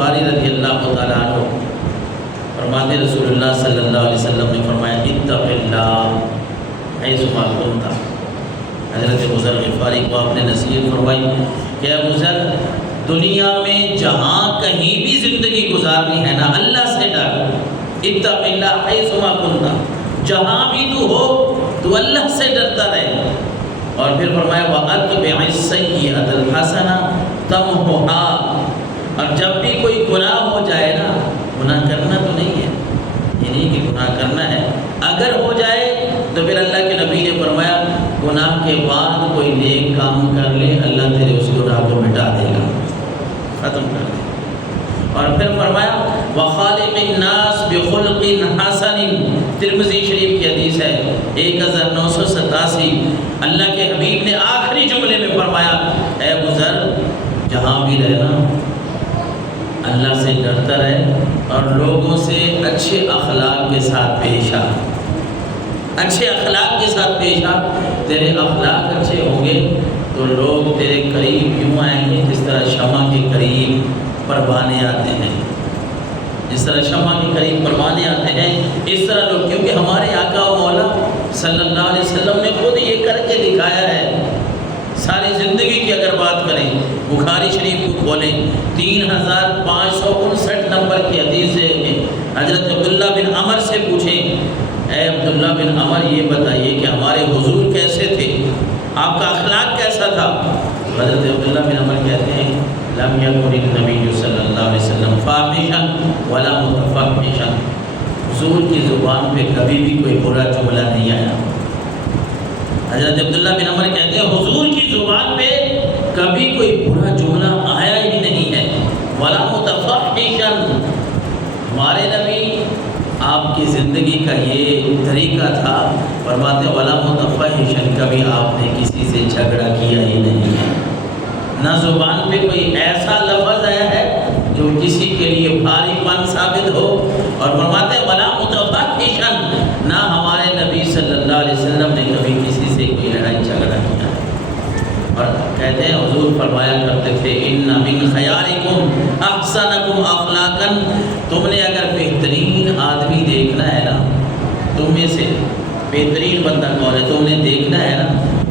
غفاری رضی اللہ تعالیٰ عنہ فرماتے رسول اللہ صلی اللہ علیہ وسلم نے فرمایا اتق اللہ حیث ما کنت۔ حضرت ابو ذر غفاری کو آپ نے نصیحت فرمائی کہ ابو ذر دنیا میں جہاں کہیں بھی زندگی گزارنی ہے نا اللہ سے ڈر، اتق اللہ حیث ما کنت، جہاں بھی تو ہو تو اللہ سے ڈرتا رہے۔ اور پھر فرمایا وَأَتْبِعِ السَّيِّئَةَ الْحَسَنَةَ تَمْحُهَا، اور جب بھی کوئی گناہ ہو جائے نا، گناہ کرنا تو نہیں ہے، یہ نہیں کہ گناہ کرنا ہے، اگر ہو جائے تو پھر اللہ کے نبی نے فرمایا گناہ کے بعد کوئی نیک کام کر لے، اللہ تیرے اس گناہ کو مٹا دے گا، ختم کر دے۔ اور پھر فرمایا وَخَالِقِ النَّاسِ بِخُلْقٍ حَسَنٍ، ترمذی شریف کی حدیث ہے 1987۔ اللہ کے حبیب نے آخری جملے میں فرمایا اے ابو ذر جہاں بھی رہنا اللہ سے ڈرتا رہے اور لوگوں سے اچھے اخلاق کے ساتھ پیش آ، اچھے اخلاق کے ساتھ پیش آ، تیرے اخلاق اچھے ہوں گے تو لوگ تیرے قریب یوں آئیں گے جس طرح شمع کے قریب پروانے آتے ہیں، جس طرح شمع کے قریب پروانے آتے ہیں اس طرح لوگ، کیونکہ ہمارے آقا و مولا صلی اللہ علیہ وسلم نے خود یہ کر کے دکھایا ہے۔ ساری زندگی کی اگر بات کریں، بخاری شریف کو کھولیں 3559 نمبر کی حدیث ہے، حضرت عبداللہ بن عمر سے پوچھیں اے عبداللہ بن عمر یہ بتائیے کہ ہمارے حضور کیسے تھے، آپ کا اخلاق کیسا تھا؟ حضرت عبداللہ بن عمر کہتے ہیں لم یکن النبی صلی اللہ علیہ وسلم فاحشا ولا متفحشا، حضور کی زبان پہ کبھی بھی کوئی برا جملہ نہیں آیا۔ حضرت عبداللہ بن عمر کہتے ہیں حضور کی زبان پہ کبھی کوئی برا جملہ آیا ہی نہیں ہے، ولا متفحشا، ہمارے نبی آپ کی زندگی کا یہ طریقہ تھا، فرماتے ولا متفحشا، کبھی آپ نے کسی سے جھگڑا کیا ہی نہیں ہے، نہ زبان پہ کوئی ایسا لفظ آیا ہے جو کسی کے لیے بھاری پن ثابت ہو، اور فرماتے ہیں ولا متفحشا، نہ ہمارے نبی صلی اللہ علیہ وسلم نے کبھی کسی سے کوئی لڑائی جھگڑا کیا۔ اور کہتے ہیں حضور فرمایا کرتے تھے ان من خیارکم احسنکم اخلاقا، تم نے اگر بہترین آدمی دیکھنا ہے نا، تم میں سے بہترین بندہ کون ہے تم نے دیکھنا ہے نا،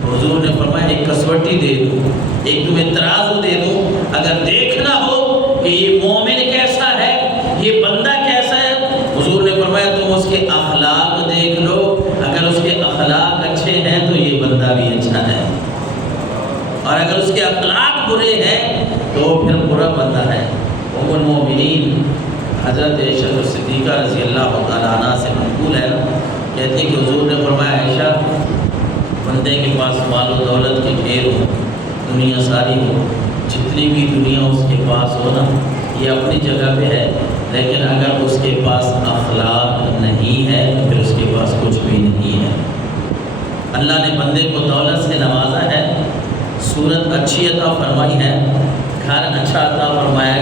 حضور نے فرمایا ایک کسوٹی دے دوں، ایک تمہیں ترازو دے دوں، اگر دیکھنا ہو کہ یہ مومن کیسا ہے، یہ بندہ کیسا ہے، حضور نے فرمایا تم اس کے اخلاق دیکھ لو، اگر اس کے اخلاق اچھے ہیں تو یہ بندہ بھی اچھا ہے، اور اگر اس کے اخلاق برے ہیں تو پھر برا بندہ ہے۔ ام المؤمنین حضرت عائشہ صدیقہ رضی اللہ تعالیٰ عنہ سے منقول ہے، کہتی کہ حضور نے فرمایا عائشہ بندے کے پاس مال و دولت کے ڈھیر ہو، دنیا ساری ہو، جتنی بھی دنیا اس کے پاس ہو نا، یہ اپنی جگہ پہ ہے، لیکن اگر اس کے پاس اخلاق نہیں ہے تو پھر اس کے پاس کچھ بھی نہیں ہے۔ اللہ نے بندے کو دولت سے نوازا ہے، صورت اچھی عطا فرمائی ہے، گھر اچھا عطا فرمایا